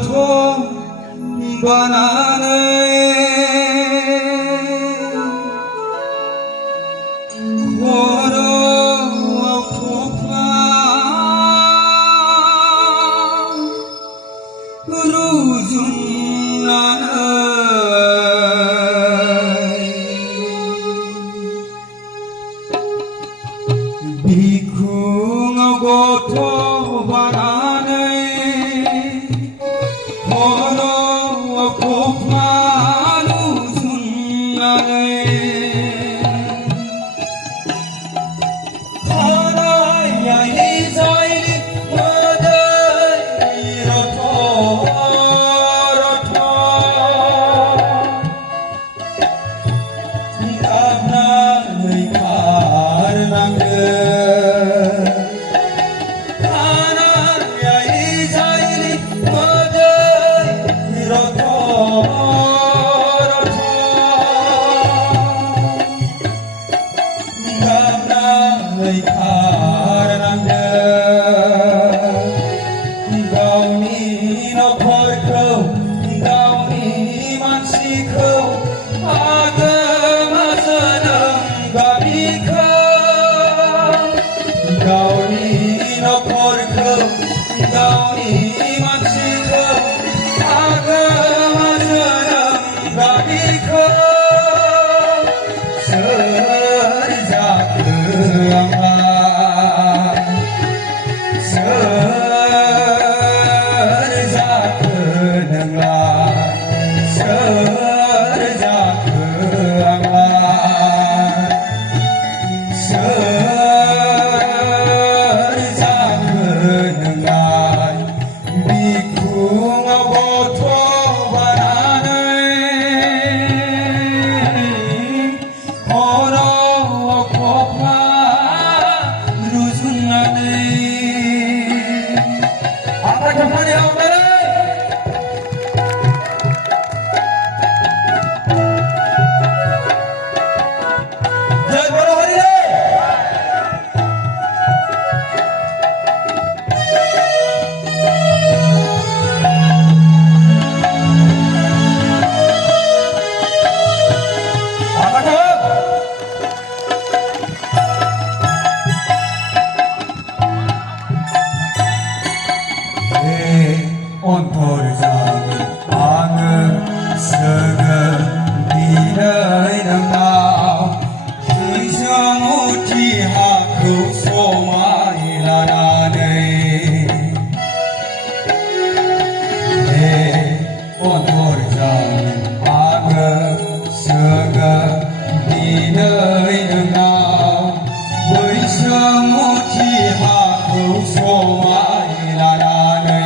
गथ' बानानै खर'आव थफ्ला रुजुननानै बिखुङाव गथ' बानानै खर'आव थफ्ला रुजुननानै गावनि नखरखौ गावनि मानसिखौ आगोमा जोनोम गामिखौ गावनि नखरखौ गावनि मानसिखौ आगोमा जोनोम गामिखौ सोर जाखो आंहा सोर जाखो नोंलाय सोर जाखो आंलाय सोर जाखो नोंलाय बिखुङाव गथ' बानानै खर'आव थफ्ला रुजुननानै अन्थरजानि आङो सोगोन दिनै नोंनाव जैसमुथि हाखौ समाय लानानै अन्थरजानि आङो सोगोन दिनै नोंनाव जैसमुथि हाखौ समाय लानानै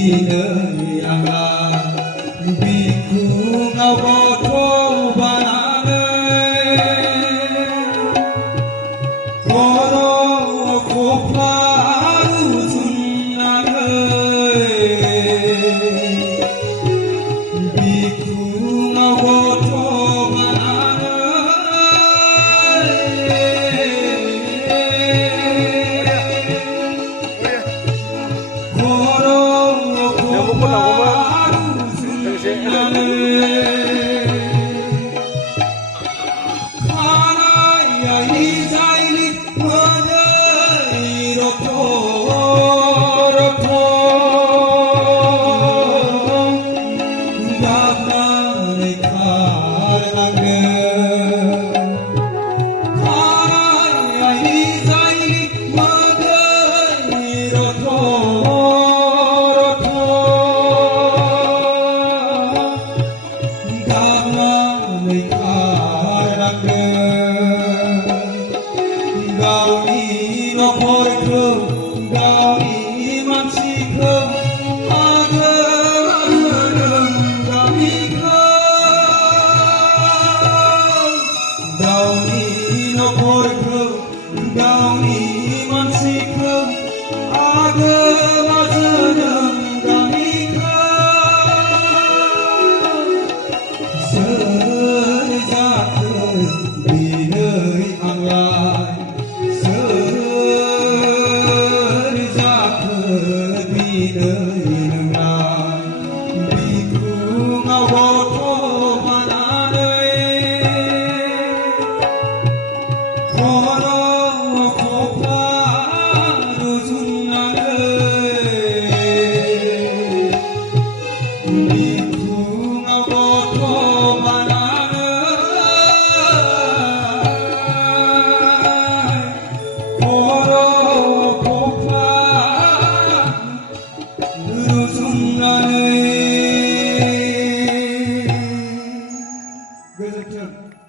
비는 양아 비쿵하고 도반하네 걸어고파 웃음 나네 비쿵하고 도반하네 Gauni no khôi thương, gauni man si không, gauni không, gauni no khôi thương, gauni man si không, gauni không, rơi ra khơi vì nơi hàng lai. Good.